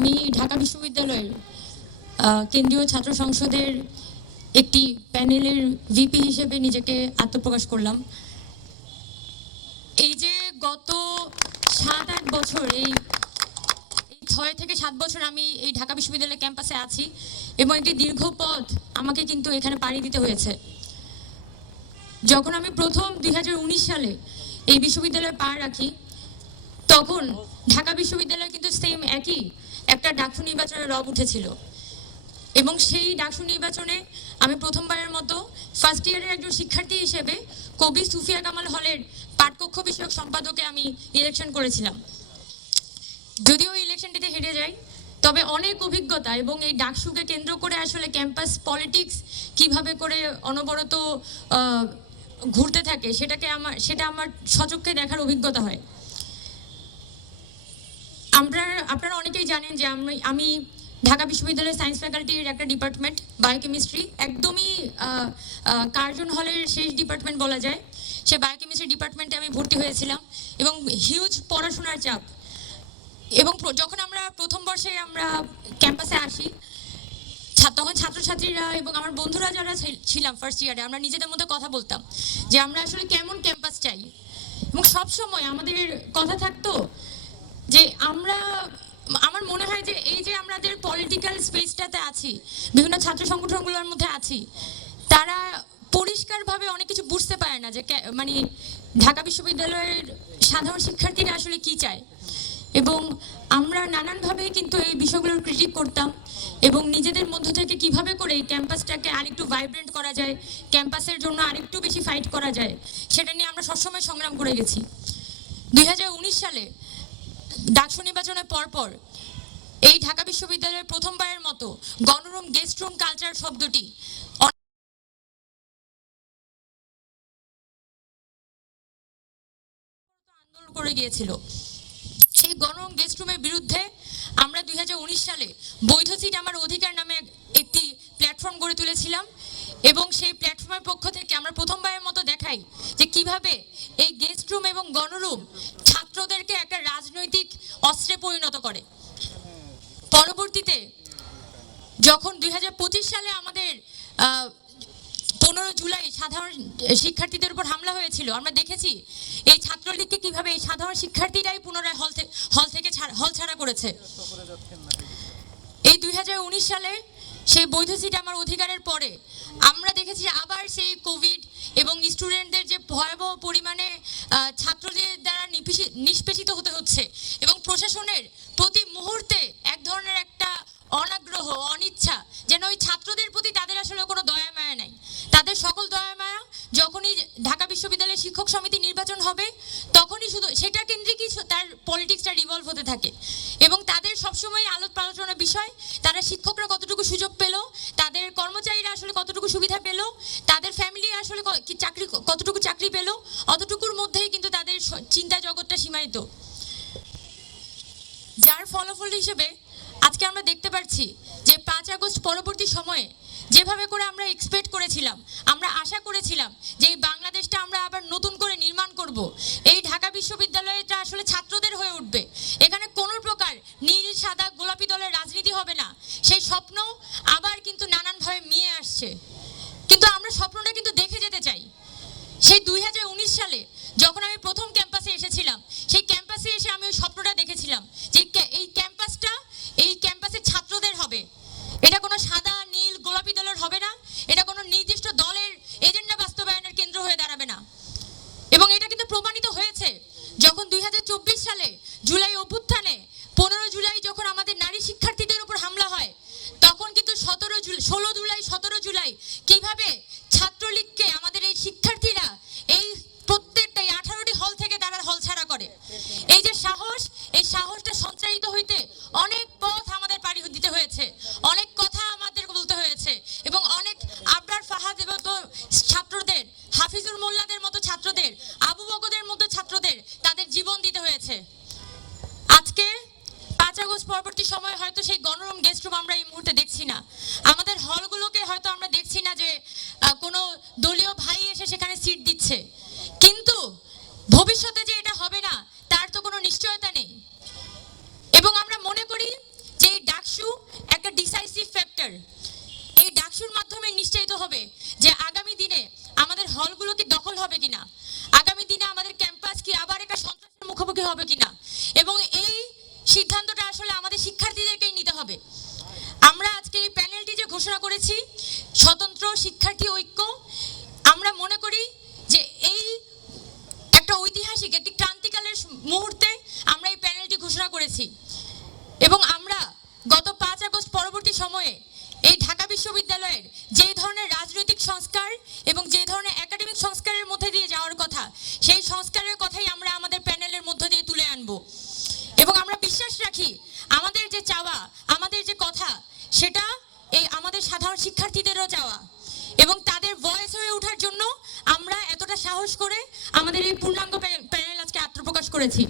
আমি ঢাকা বিশ্ববিদ্যালয়ের কেন্দ্রীয় ছাত্র সংসদের একটি প্যানেলের ভিপি হিসেবে নিজেকে আত্মপ্রকাশ করলাম। এই যে গত সাত আট বছর, এই ছয় থেকে সাত বছর আমি এই ঢাকা বিশ্ববিদ্যালয় ক্যাম্পাসে আছি এবং একটি দীর্ঘ পথ আমাকে কিন্তু এখানে পাড়ি দিতে হয়েছে। যখন আমি প্রথম দুই হাজার উনিশ সালে এই বিশ্ববিদ্যালয়ে পা রাখি, তখন ঢাকা বিশ্ববিদ্যালয় কিন্তু সেম একই। একটা ডাকসু নির্বাচনের রব উঠেছিল। এবং সেই ডাকসু নির্বাচনে আমি প্রথমবারের মতো ফার্স্ট ইয়ারের একজন শিক্ষার্থী হিসেবে কবি সুফিয়া কামাল হলের পাঠকক্ষ বিষয়ক সম্পাদকে আমি ইলেকশন করেছিলাম। যদিও ইলেকশনটিতে হেরে যাই, তবে অনেক অভিজ্ঞতা এবং এই ডাকসুকে কেন্দ্র করে আসলে ক্যাম্পাস পলিটিক্স কীভাবে করে অনবরত ঘুরতে থাকে, সেটাকে আমার, সেটা আমার সচক্ষে দেখার অভিজ্ঞতা হয়। আমরা আপনারা অনেকেই জানেন যে আমি আমি ঢাকা বিশ্ববিদ্যালয়ের সায়েন্স ফ্যাকাল্টির একটা ডিপার্টমেন্ট বায়োকেমিস্ট্রি একদমই কার্জন হলের শেষ ডিপার্টমেন্ট বলা যায়। সে বায়োকেমিস্ট্রি ডিপার্টমেন্টে আমি ভর্তি হয়েছিলাম এবং হিউজ পড়াশোনার চাপ। এবং যখন আমরা প্রথম বর্ষে আমরা ক্যাম্পাসে আসি তখন ছাত্রছাত্রীরা এবং আমার বন্ধুরা যারা ছিলাম ফার্স্ট ইয়ারে আমরা নিজেদের মধ্যে কথা বলতাম যে আমরা আসলে কেমন ক্যাম্পাস চাই। এবং সব সময় আমাদের কথা থাকতো যে আমরা, আমার মনে হয় যে এই যে আমাদের পলিটিক্যাল স্পেসটাতে আছি, বিভিন্ন ছাত্র সংগঠনগুলোর মধ্যে আছি, তারা পরিষ্কারভাবে অনেক কিছু বুঝতে পারে না যে মানে ঢাকা বিশ্ববিদ্যালয়ের সাধারণ শিক্ষার্থীরা আসলে কি চায়। এবং আমরা নানানভাবে কিন্তু এই বিষয়গুলোর ক্রিটিক করতাম এবং নিজেদের মধ্য থেকে কীভাবে করে এই ক্যাম্পাসটাকে আরেকটু ভাইব্রেন্ট করা যায় ক্যাম্পাসের জন্য আরেকটু বেশি ফাইট করা যায়, সেটা নিয়ে আমরা সবসময় সংগ্রাম করে গেছি। দু হাজার উনিশ সালে ডাকসু নির্বাচনের পরপর এই ঢাকা বিশ্ববিদ্যালয়ের প্রথমবারের মতো গণরুম গেস্ট রুম কালচার শব্দটি আন্দোলন করে গিয়েছিল। সেই গণরুম গেস্ট রুমের বিরুদ্ধে আমরা দুই হাজার উনিশ সালে বৈধ সিট আমার অধিকার নামে এক- একটি প্ল্যাটফর্ম গড়ে তুলেছিলাম এবং সেই প্ল্যাটফর্মের পক্ষ থেকে আমরা প্রথমবারের মতো দেখাই যে কীভাবে এই গেস্ট রুম এবং গণরুম ছাত্রদেরকে একটা রাজনৈতিক অস্ত্রে পরিণত করে পরবর্তীতে যখন দুই সালে আমাদের পনেরো জুলাই সাধারণ শিক্ষার্থীদের উপর হামলা হয়েছিল। আমরা দেখেছি এই ছাত্রলীগকে কীভাবে এই সাধারণ শিক্ষার্থীরাই পুনরায় হল হল থেকে হল ছাড়া করেছে। এই দুই সালে সেই বৈধ সিট আমার অধিকারের পরে আমরা দেখেছি আবার সেই কোভিড এবং স্টুডেন্টদের যে ভয়াবহ পরিমাণে ছাত্রদের দ্বারা নিষ্পেষিত হতে হচ্ছে এবং প্রশাসনের প্রতি মুহূর্তে এক ধরনের একটা অনাগ্রহ, অনিচ্ছা, যেন ওই ছাত্রদের প্রতি তাদের আসলে কোনো দয়া সকল দয়া মায়া, যখনই ঢাকা বিশ্ববিদ্যালয়ের শিক্ষক সমিতি নির্বাচন হবে, তখনই শুধু সেটা কেন্দ্রিকই তার পলিটিক্সটা রিভলভ হতে থাকে। এবং তাদের সবসময় আলোচ আলোচনার বিষয়, তারা শিক্ষকরা কতটুকু সুযোগ পেল, তাদের কর্মচারীরা আসলে কতটুকু সুবিধা পেল, তাদের ফ্যামিলি আসলে চাকরি, কতটুকু চাকরি পেল, অতটুকুর মধ্যেই কিন্তু তাদের চিন্তা জগৎটা সীমায়িত। যার ফলাফল হিসেবে আজকে আমরা দেখতে পাচ্ছি যে পাঁচ আগস্ট পরবর্তী সময়ে যেভাবে করে আমরা এক্সপেক্ট করেছিলাম আমরা আশা করেছিলাম যে এই হবে কিনা? আগামী দিনে আমাদের ক্যাম্পাস কি আবার একটা সন্ত্রাসের মুখোমুখি হবে কিনা? এবং এই সিদ্ধান্তটা আসলে আমাদের শিক্ষার্থীদেরকেই নিতে হবে। আমরা আজকে এই প্যানেলটি যে ঘোষণা করেছি, স্বতন্ত্র শিক্ষার্থী ঐক্য সাহস করে আমাদের এই পূর্ণাঙ্গ প্যানেল আজকে আত্মপ্রকাশ করেছি।